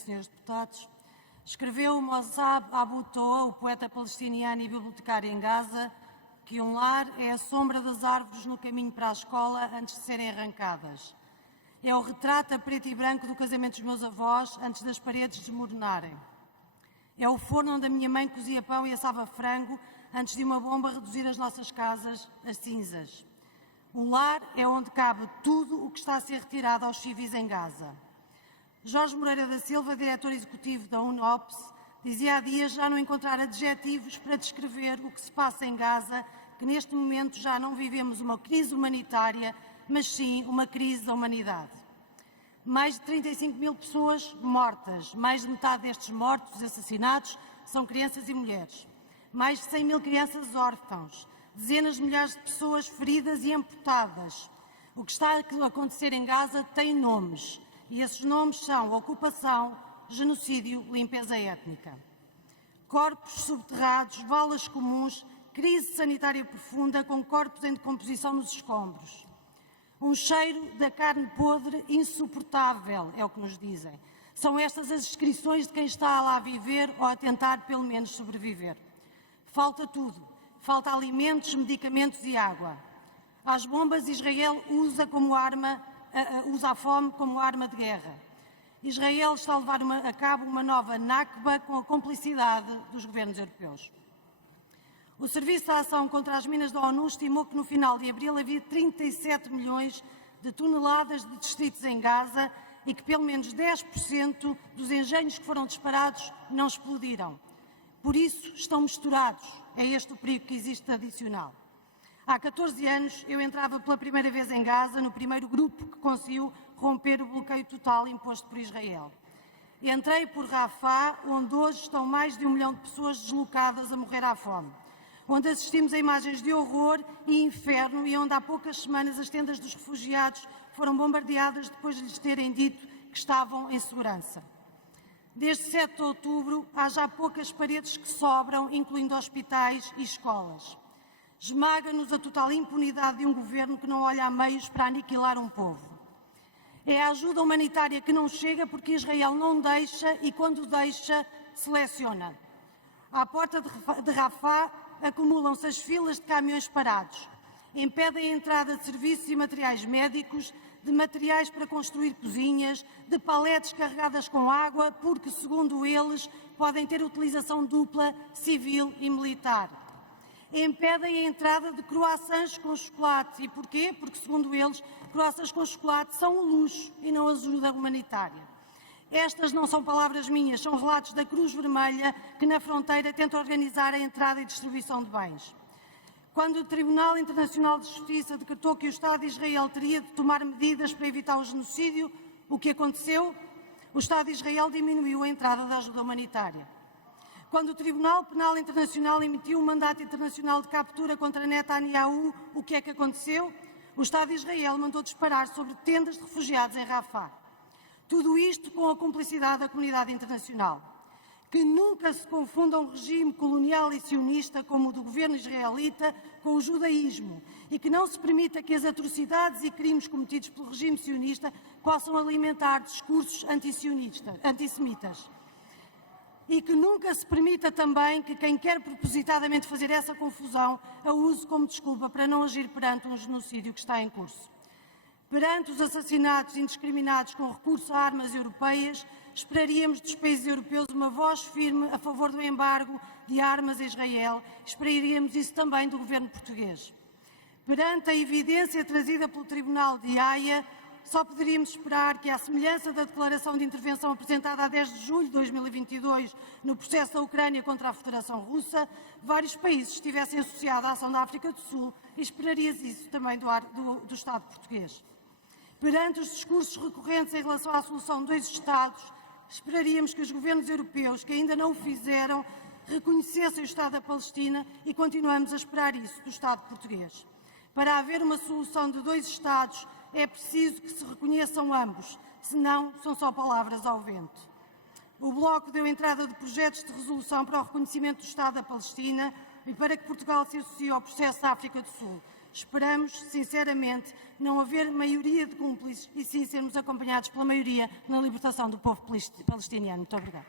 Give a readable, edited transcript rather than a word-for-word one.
senhores deputados, escreveu Mossab Abu Toa, o poeta palestiniano e bibliotecário em Gaza, que um lar é a sombra das árvores no caminho para a escola antes de serem arrancadas. É o retrato a preto e branco do casamento dos meus avós antes das paredes desmoronarem. É o forno onde a minha mãe cozia pão e assava frango antes de uma bomba reduzir as nossas casas a cinzas. Um lar é onde cabe tudo o que está a ser retirado aos civis em Gaza. Jorge Moreira da Silva, diretor executivo da UNOPS, dizia há dias já não encontrar adjetivos para descrever o que se passa em Gaza, que neste momento já não vivemos uma crise humanitária, mas sim uma crise da humanidade. Mais de 35 mil pessoas mortas, mais de metade destes mortos, assassinados, são crianças e mulheres. Mais de 100 mil crianças órfãos, dezenas de milhares de pessoas feridas e amputadas. O que está a acontecer em Gaza tem nomes, e esses nomes são ocupação, genocídio, limpeza étnica. Corpos subterrados, valas comuns, crise sanitária profunda com corpos em decomposição nos escombros. Um cheiro da carne podre insuportável, é o que nos dizem. São estas as descrições de quem está lá a viver ou a tentar pelo menos sobreviver. Falta tudo. Falta alimentos, medicamentos e água. Às bombas, Israel usa a fome como arma de guerra. Israel está a levar a cabo uma nova Nakba com a complicidade dos governos europeus. O Serviço de Ação contra as Minas da ONU estimou que no final de abril havia 37 milhões de toneladas de detritos em Gaza e que pelo menos 10% dos engenhos que foram disparados não explodiram. Por isso estão misturados. É este o perigo que existe adicional. Há 14 anos eu entrava pela primeira vez em Gaza, no primeiro grupo que conseguiu romper o bloqueio total imposto por Israel. Entrei por Rafah, onde hoje estão mais de 1 milhão de pessoas deslocadas a morrer à fome. Onde assistimos a imagens de horror e inferno e onde há poucas semanas as tendas dos refugiados foram bombardeadas depois de lhes terem dito que estavam em segurança. Desde 7 de outubro há já poucas paredes que sobram, incluindo hospitais e escolas. Esmaga-nos a total impunidade de um governo que não olha a meios para aniquilar um povo. É a ajuda humanitária que não chega porque Israel não deixa e, quando deixa, seleciona. À porta de Rafah acumulam-se as filas de caminhões parados. Impedem a entrada de serviços e materiais médicos, de materiais para construir cozinhas, de paletes carregadas com água, porque, segundo eles, podem ter utilização dupla, civil e militar. Impedem a entrada de croissants com chocolate. E porquê? Porque, segundo eles, croissants com chocolate são um luxo e não ajuda humanitária. Estas não são palavras minhas, são relatos da Cruz Vermelha que na fronteira tenta organizar a entrada e distribuição de bens. Quando o Tribunal Internacional de Justiça decretou que o Estado de Israel teria de tomar medidas para evitar o genocídio, o que aconteceu? O Estado de Israel diminuiu a entrada da ajuda humanitária. Quando o Tribunal Penal Internacional emitiu um mandato internacional de captura contra Netanyahu, o que é que aconteceu? O Estado de Israel mandou disparar sobre tendas de refugiados em Rafah. Tudo isto com a cumplicidade da comunidade internacional. Que nunca se confunda um regime colonial e sionista como o do governo israelita com o judaísmo e que não se permita que as atrocidades e crimes cometidos pelo regime sionista possam alimentar discursos antissemitas. E que nunca se permita também que quem quer propositadamente fazer essa confusão a use como desculpa para não agir perante um genocídio que está em curso. Perante os assassinatos indiscriminados com recurso a armas europeias, esperaríamos dos países europeus uma voz firme a favor do embargo de armas a Israel. Esperaríamos isso também do governo português. Perante a evidência trazida pelo Tribunal de Haia, só poderíamos esperar que, à semelhança da declaração de intervenção apresentada a 10 de julho de 2022 no processo da Ucrânia contra a Federação Russa, vários países estivessem associados à ação da África do Sul e esperaria-se isso também do Estado português. Perante os discursos recorrentes em relação à solução de 2 Estados, esperaríamos que os governos europeus, que ainda não o fizeram, reconhecessem o Estado da Palestina e continuamos a esperar isso do Estado português. Para haver uma solução de 2 Estados, é preciso que se reconheçam ambos, senão são só palavras ao vento. O Bloco deu entrada de projetos de resolução para o reconhecimento do Estado da Palestina e para que Portugal se associe ao processo da África do Sul. Esperamos, sinceramente, não haver maioria de cúmplices e sim sermos acompanhados pela maioria na libertação do povo palestiniano. Muito obrigada.